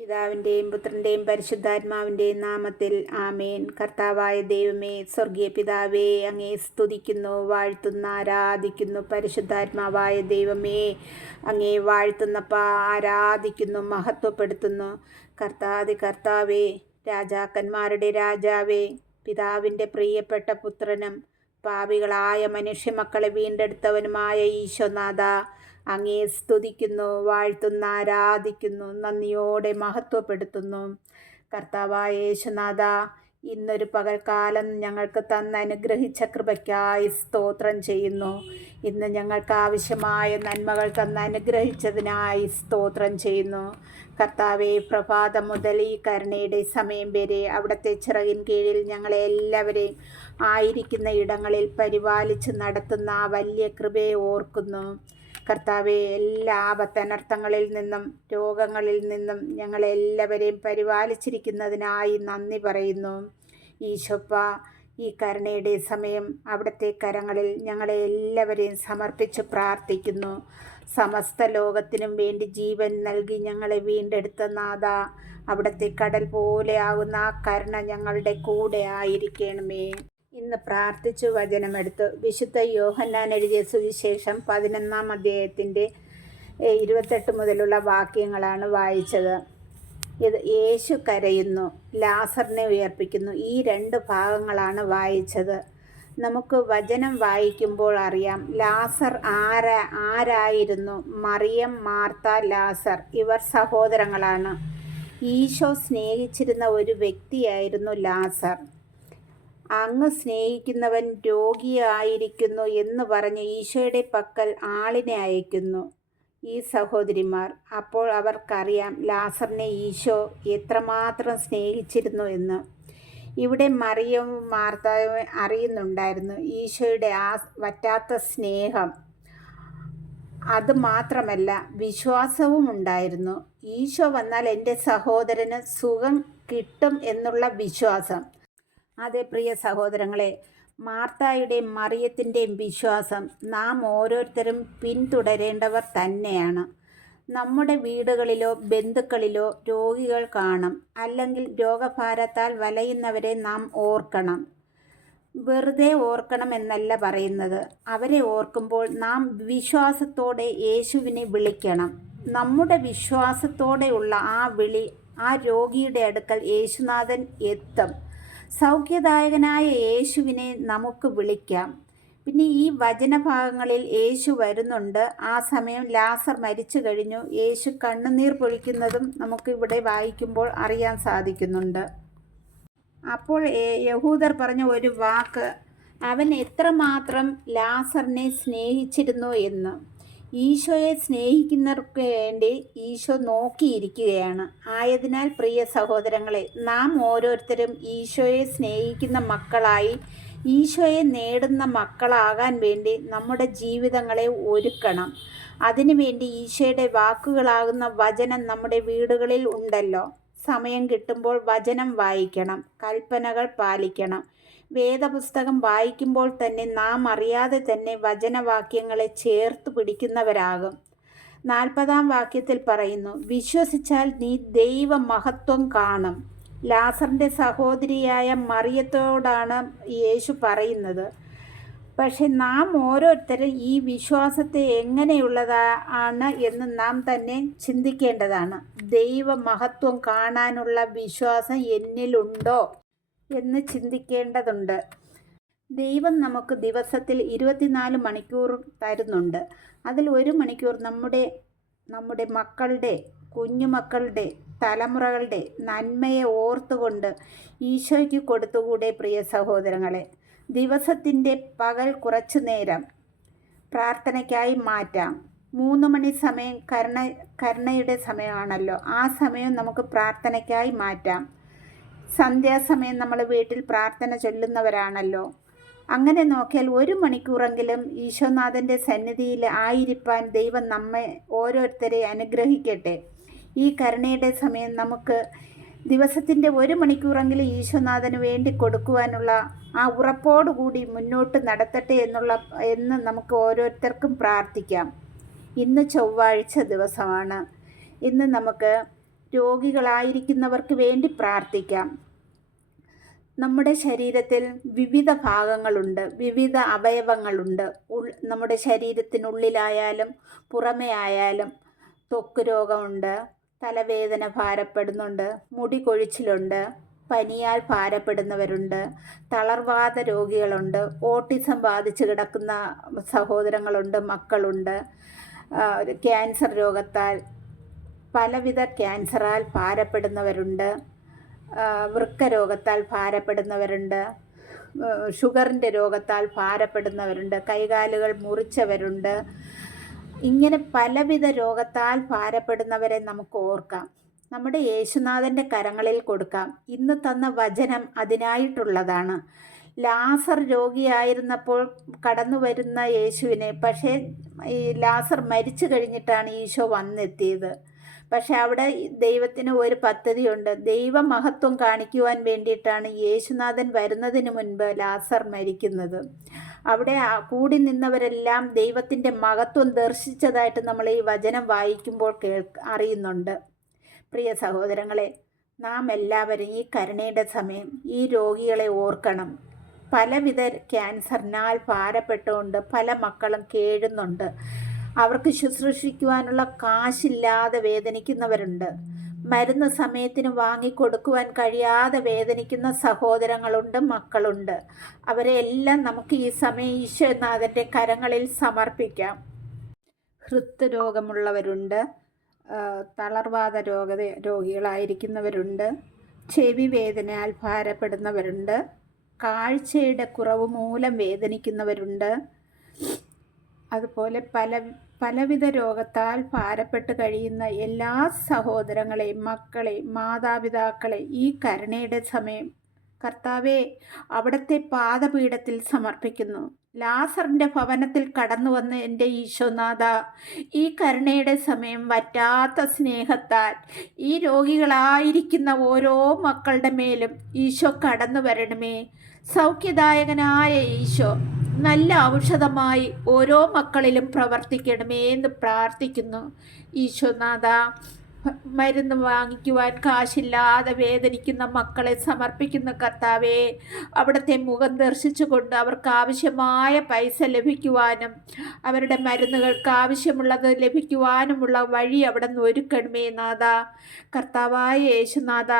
പിതാവിൻ്റെയും പുത്രൻ്റെയും പരിശുദ്ധാത്മാവിൻ്റെയും നാമത്തിൽ ആമേൻ. കർത്താവായ ദൈവമേ, സ്വർഗീയ പിതാവേ, അങ്ങേ സ്തുതിക്കുന്നു, വാഴ്ത്തുന്നു, ആരാധിക്കുന്നു. പരിശുദ്ധാത്മാവായ ദൈവമേ, അങ്ങേ വാഴ്ത്തുന്നപ്പാ, ആരാധിക്കുന്നു, മഹത്വപ്പെടുത്തുന്നു. കർത്താവേ, രാജാക്കന്മാരുടെ രാജാവേ, പിതാവിൻ്റെ പ്രിയപ്പെട്ട പുത്രനും പാപികളായ മനുഷ്യമക്കളെ വീണ്ടെടുത്തവനുമായ ഈശോനാഥ, അങ്ങേ സ്തുതിക്കുന്നു, വാഴ്ത്തുന്നു, ആരാധിക്കുന്നു, നന്ദിയോടെ മഹത്വപ്പെടുത്തുന്നു. കർത്താവായ യേശുനാഥ, ഇന്നൊരു പകൽക്കാലം ഞങ്ങൾക്ക് അനുഗ്രഹിച്ച കൃപയ്ക്കായി സ്തോത്രം ചെയ്യുന്നു. ഇന്ന് ഞങ്ങൾക്ക് ആവശ്യമായ നന്മകൾ അനുഗ്രഹിച്ചതിനായി സ്തോത്രം ചെയ്യുന്നു. കർത്താവെ, പ്രഭാതം മുതൽ ഈ കരുണയുടെ സമയം വരെ അവിടുത്തെ ചിറകിൻ കീഴിൽ ഞങ്ങളെ എല്ലാവരെയും ആയിരിക്കുന്ന ഇടങ്ങളിൽ പരിപാലിച്ച് നടത്തുന്ന ആ വലിയ കൃപയെ ഓർക്കുന്നു. കർത്താവെ, എല്ലാ ആപത്തനർത്ഥങ്ങളിൽ നിന്നും രോഗങ്ങളിൽ നിന്നും ഞങ്ങളെല്ലാവരെയും പരിപാലിച്ചിരിക്കുന്നതിനായി നന്ദി പറയുന്നു. ഈശോപ്പ, ഈ കരുണയുടെ സമയം അവിടുത്തെ കരങ്ങളിൽ ഞങ്ങളെ എല്ലാവരെയും സമർപ്പിച്ച് പ്രാർത്ഥിക്കുന്നു. സമസ്ത ലോകത്തിനും വേണ്ടി ജീവൻ നൽകി ഞങ്ങളെ വീണ്ടെടുത്ത നാഥ, അവിടുത്തെ കടൽ പോലെ ആകുന്ന ആ കരുണ ഞങ്ങളുടെ കൂടെ ആയിരിക്കണമേ. ഇന്ന് പ്രാർത്ഥിച്ചു വചനമെടുത്തു. വിശുദ്ധ യോഹന്നാൻ എഴുതിയ സുവിശേഷം 11-ാം അധ്യായത്തിൻ്റെ 28 മുതലുള്ള വാക്യങ്ങളാണ് വായിച്ചത്. ഇത് യേശു കരയുന്നു, ലാസറിനെ ഉയർപ്പിക്കുന്നു. ഈ 2 ഭാഗങ്ങളാണ് വായിച്ചത്. നമുക്ക് വചനം വായിക്കുമ്പോൾ അറിയാം ലാസർ ആരായിരുന്നു. മറിയം, മാർത്ത, ലാസർ ഇവർ സഹോദരങ്ങളാണ്. ഈശോ സ്നേഹിച്ചിരുന്ന ഒരു വ്യക്തിയായിരുന്നു ലാസർ. അങ്ങ് സ്നേഹിക്കുന്നവൻ രോഗിയായിരിക്കുന്നു എന്ന് പറഞ്ഞ് ഈശോയുടെ പക്കൽ ആളിനെ അയക്കുന്നു ഈ സഹോദരിമാർ. അപ്പോൾ അവർക്കറിയാം ലാസറിനെ ഈശോ എത്രമാത്രം സ്നേഹിച്ചിരുന്നു എന്ന്. ഇവിടെ മറിയവും മാർത്തയും അറിയുന്നുണ്ടായിരുന്നു ഈശോയുടെ ആ വറ്റാത്ത സ്നേഹം. അതുമാത്രമല്ല, വിശ്വാസവും ഉണ്ടായിരുന്നു. ഈശോ വന്നാൽ എൻ്റെ സഹോദരന് സുഖം കിട്ടും എന്നുള്ള വിശ്വാസം. അതെ പ്രിയ സഹോദരങ്ങളെ, മാർത്തായുടെയും മറിയത്തിൻ്റെയും വിശ്വാസം നാം ഓരോരുത്തരും പിന്തുടരേണ്ടവർ തന്നെയാണ്. നമ്മുടെ വീടുകളിലോ ബന്ധുക്കളിലോ രോഗികൾ കാണും, അല്ലെങ്കിൽ രോഗഭാരത്താൽ വലയുന്നവരെ നാം ഓർക്കണം. വെറുതെ ഓർക്കണം എന്നല്ല പറയുന്നത്. അവരെ ഓർക്കുമ്പോൾ നാം വിശ്വാസത്തോടെ യേശുവിനെ വിളിക്കണം. നമ്മുടെ വിശ്വാസത്തോടെയുള്ള ആ വിളി ആ രോഗിയുടെ അടുക്കൽ യേശുനാഥൻ എത്തും. സൗഖ്യദായകനായ യേശുവിനെ നമുക്ക് വിളിക്കാം. പിന്നെ ഈ വചനഭാഗങ്ങളിൽ യേശു വരുന്നുണ്ട്. ആ സമയം ലാസർ മരിച്ചു കഴിഞ്ഞു. യേശു കണ്ണുനീർ പൊഴിക്കുന്നതും നമുക്ക് ഇവിടെ വായിക്കുമ്പോൾ അറിയാൻ സാധിക്കുന്നുണ്ട്. അപ്പോൾ യഹൂദർ പറഞ്ഞ ഒരു വാക്ക്, അവൻ എത്രമാത്രം ലാസറിനെ സ്നേഹിച്ചിരുന്നു എന്ന്. ഈശോയെ സ്നേഹിക്കുന്നവർക്ക് വേണ്ടി ഈശോ നോക്കിയിരിക്കുകയാണ്. ആയതിനാൽ പ്രിയ സഹോദരങ്ങളെ, നാം ഓരോരുത്തരും ഈശോയെ സ്നേഹിക്കുന്ന മക്കളായി ഈശോയെ നേടുന്ന മക്കളാകാൻ വേണ്ടി നമ്മുടെ ജീവിതങ്ങളെ ഒരുക്കണം. അതിനുവേണ്ടി ഈശോയുടെ വാക്കുകളാകുന്ന വചനം നമ്മുടെ വീടുകളിൽ ഉണ്ടല്ലോ. സമയം കിട്ടുമ്പോൾ വചനം വായിക്കണം, കൽപ്പനകൾ പാലിക്കണം. വേദപുസ്തകം വായിക്കുമ്പോൾ തന്നെ നാം അറിയാതെ തന്നെ വചനവാക്യങ്ങളെ ചേർത്ത് പിടിക്കുന്നവരാകും. 40-ാം വാക്യത്തിൽ പറയുന്നു, വിശ്വസിച്ചാൽ നീ ദൈവ മഹത്വം കാണും. ലാസറിൻ്റെ സഹോദരിയായ മറിയത്തോടാണ് യേശു പറയുന്നത്. പക്ഷെ നാം ഓരോരുത്തരും ഈ വിശ്വാസത്തെ എങ്ങനെയുള്ളതാണ് എന്ന് നാം തന്നെ ചിന്തിക്കേണ്ടതാണ്. ദൈവ മഹത്വം കാണാനുള്ള വിശ്വാസം എന്നിലുണ്ടോ എന്ന് ചിന്തിക്കേണ്ടതുണ്ട്. ദൈവം നമുക്ക് ദിവസത്തിൽ 24 മണിക്കൂർ തരുന്നുണ്ട്. അതിൽ 1 മണിക്കൂർ നമ്മുടെ മക്കളുടെ, കുഞ്ഞുമക്കളുടെ, തലമുറകളുടെ നന്മയെ ഓർത്തുകൊണ്ട് ഈശോയ്ക്ക് കൊടുത്തുകൂടെ പ്രിയ സഹോദരങ്ങളെ? ദിവസത്തിൻ്റെ പകൽ കുറച്ചു നേരം പ്രാർത്ഥനയ്ക്കായി മാറ്റാം. 3 മണി സമയം കരുണയുടെ സമയമാണല്ലോ. ആ സമയം നമുക്ക് പ്രാർത്ഥനയ്ക്കായി മാറ്റാം. സന്ധ്യാസമയം നമ്മൾ വീട്ടിൽ പ്രാർത്ഥന ചൊല്ലുന്നവരാണല്ലോ. അങ്ങനെ നോക്കിയാൽ 1 മണിക്കൂറെങ്കിലും ഈശോനാഥൻ്റെ സന്നിധിയിൽ ആയിരിക്കാൻ ദൈവം നമ്മെ ഓരോരുത്തരെ അനുഗ്രഹിക്കട്ടെ. ഈ കരുണയുടെ സമയം നമുക്ക് ദിവസത്തിൻ്റെ 1 മണിക്കൂറെങ്കിലും ഈശോനാഥന് വേണ്ടി കൊടുക്കുവാനുള്ള ആ ഉറപ്പോടുകൂടി മുന്നോട്ട് നടത്തട്ടെ എന്ന് നമുക്ക് ഓരോരുത്തർക്കും പ്രാർത്ഥിക്കാം. ഇന്ന് ചൊവ്വാഴ്ച ദിവസമാണ്. ഇന്ന് നമുക്ക് രോഗികളായിരിക്കുന്നവർക്ക് വേണ്ടി പ്രാർത്ഥിക്കാം. നമ്മുടെ ശരീരത്തിൽ വിവിധ ഭാഗങ്ങളുണ്ട്, വിവിധ അവയവങ്ങളുണ്ട്. നമ്മുടെ ശരീരത്തിനുള്ളിലായാലും പുറമേ ആയാലും ത്വക്ക് രോഗമുണ്ട്, തലവേദന ഭാരപ്പെടുന്നുണ്ട്, മുടി കൊഴിച്ചിലുണ്ട്, പനിയാൽ ഭാരപ്പെടുന്നവരുണ്ട്, തളർവാത രോഗികളുണ്ട്, ഓട്ടിസം ബാധിച്ച് കിടക്കുന്ന സഹോദരങ്ങളുണ്ട്, മക്കളുണ്ട്, ക്യാൻസർ രോഗത്താൽ പലവിധ ക്യാൻസറാൽ ഭാരപ്പെടുന്നവരുണ്ട്, വൃക്ക രോഗത്താൽ ഭാരപ്പെടുന്നവരുണ്ട്, ഷുഗറിൻ്റെ രോഗത്താൽ ഭാരപ്പെടുന്നവരുണ്ട്, കൈകാലുകൾ മുറിച്ചവരുണ്ട്. ഇങ്ങനെ പലവിധ രോഗത്താൽ ഭാരപ്പെടുന്നവരെ നമുക്ക് ഓർക്കാം. നമ്മുടെ യേശുനാഥൻ്റെ കരങ്ങളിൽ കൊടുക്കാം. ഇന്ന് തന്ന വചനം അതിനായിട്ടുള്ളതാണ്. ലാസർ രോഗിയായിരുന്നപ്പോൾ കടന്നു വരുന്ന യേശുവിനെ, പക്ഷേ ഈ ലാസർ മരിച്ചു കഴിഞ്ഞിട്ടാണ് ഈശോ വന്നെത്തിയത്. പക്ഷെ അവിടെ ദൈവത്തിന് ഒരു പദ്ധതിയുണ്ട്. ദൈവമഹത്വം കാണിക്കുവാൻ വേണ്ടിയിട്ടാണ് യേശുനാഥൻ വരുന്നതിന് മുൻപ് ലാസർ മരിക്കുന്നത്. അവിടെ കൂടി നിന്നവരെല്ലാം ദൈവത്തിൻ്റെ മഹത്വം ദർശിച്ചതായിട്ട് നമ്മൾ ഈ വചനം വായിക്കുമ്പോൾ അറിയുന്നുണ്ട്. പ്രിയ സഹോദരങ്ങളെ, നാം എല്ലാവരും ഈ കരുണയുടെ സമയം ഈ രോഗികളെ ഓർക്കണം. പലവിധ ക്യാൻസറിനാൽ ഭാരപ്പെട്ടുകൊണ്ട് പല മക്കളും കേഴുന്നുണ്ട്. അവർക്ക് ശുശ്രൂഷിക്കുവാനുള്ള കാശില്ലാതെ വേദനിക്കുന്നവരുണ്ട്. മരുന്ന് സമയത്തിന് വാങ്ങിക്കൊടുക്കുവാൻ കഴിയാതെ വേദനിക്കുന്ന സഹോദരങ്ങളുണ്ട്, മക്കളുണ്ട്. അവരെ എല്ലാം നമുക്ക് ഈ സമയം ഈശോനാഥൻ്റെ കരങ്ങളിൽ സമർപ്പിക്കാം. ഹൃദ്രോഗമുള്ളവരുണ്ട്, തളർവാത രോഗികളായിരിക്കുന്നവരുണ്ട്, ചെവി വേദനയാൽ ഭാരപ്പെടുന്നവരുണ്ട്, കാഴ്ചയുടെ കുറവ് മൂലം വേദനിക്കുന്നവരുണ്ട്. അതുപോലെ പലവിധ രോഗത്താൽ ഭാരപ്പെട്ട് കഴിയുന്ന എല്ലാ സഹോദരങ്ങളെയും മക്കളെയും മാതാപിതാക്കളെ ഈ കരുണയുടെ സമയം കർത്താവേ അവിടുത്തെ പാദപീഠത്തിൽ സമർപ്പിക്കുന്നു. ലാസറിൻ്റെ ഭവനത്തിൽ കടന്നു വന്ന് എൻ്റെ ഈശോനാഥ, ഈ കരുണയുടെ സമയം വറ്റാത്ത സ്നേഹത്താൽ ഈ രോഗികളായിരിക്കുന്ന ഓരോ മക്കളുടെ മേലും ഈശോ കടന്നു വരണമേ. സൗഖ്യദായകനായ ഈശോ നല്ല ഔഷധമായി ഓരോ മക്കളിലും പ്രവർത്തിക്കണമേ എന്ന് പ്രാർത്ഥിക്കുന്നു. ഈശോനാഥ, മരുന്ന് വാങ്ങിക്കുവാൻ കാശില്ലാതെ വേദനിക്കുന്ന മക്കളെ സമർപ്പിക്കുന്ന കർത്താവേ, അവിടുത്തെ മുഖം ദർശിച്ചുകൊണ്ട് അവർക്ക് ആവശ്യമായ പൈസ ലഭിക്കുവാനും അവരുടെ മരുന്നുകൾക്ക് ആവശ്യമുള്ളത് ലഭിക്കുവാനുമുള്ള വഴി അവിടെ നിന്ന് ഒരുക്കണമേ നാഥ. കർത്താവായ യേശുനാഥ,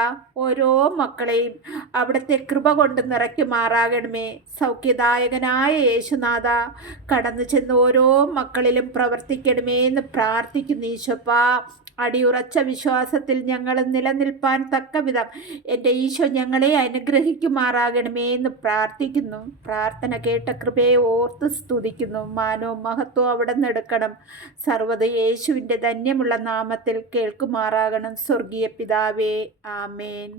ഓരോ മക്കളെയും അവിടുത്തെ കൃപ കൊണ്ട് നിറയ്ക്കുമാറാകണമേ. സൗഖ്യദായകനായ യേശുനാഥ, കടന്നു ചെന്ന് ഓരോ മക്കളിലും പ്രവർത്തിക്കണമേ എന്ന് പ്രാർത്ഥിക്കുന്നു ഈശോപ്പാ. അടിയുറച്ച വിശ്വാസത്തിൽ ഞങ്ങൾ നിലനിൽപ്പാൻ തക്കവിധം എൻ്റെ ഈശോ ഞങ്ങളെ അനുഗ്രഹിക്കുമാറാകണമേ എന്ന് പ്രാർത്ഥിക്കുന്നു. പ്രാർത്ഥന കേട്ട കൃപയെ ഓർത്ത് സ്തുതിക്കുന്നു. മാനവും മഹത്വവും അവിടെ നിന്ന് എടുക്കണം. സർവ്വത യേശുവിൻ്റെ ധന്യമുള്ള നാമത്തിൽ കേൾക്കുമാറാകണം. സ്വർഗീയ പിതാവേ, ആമേൻ.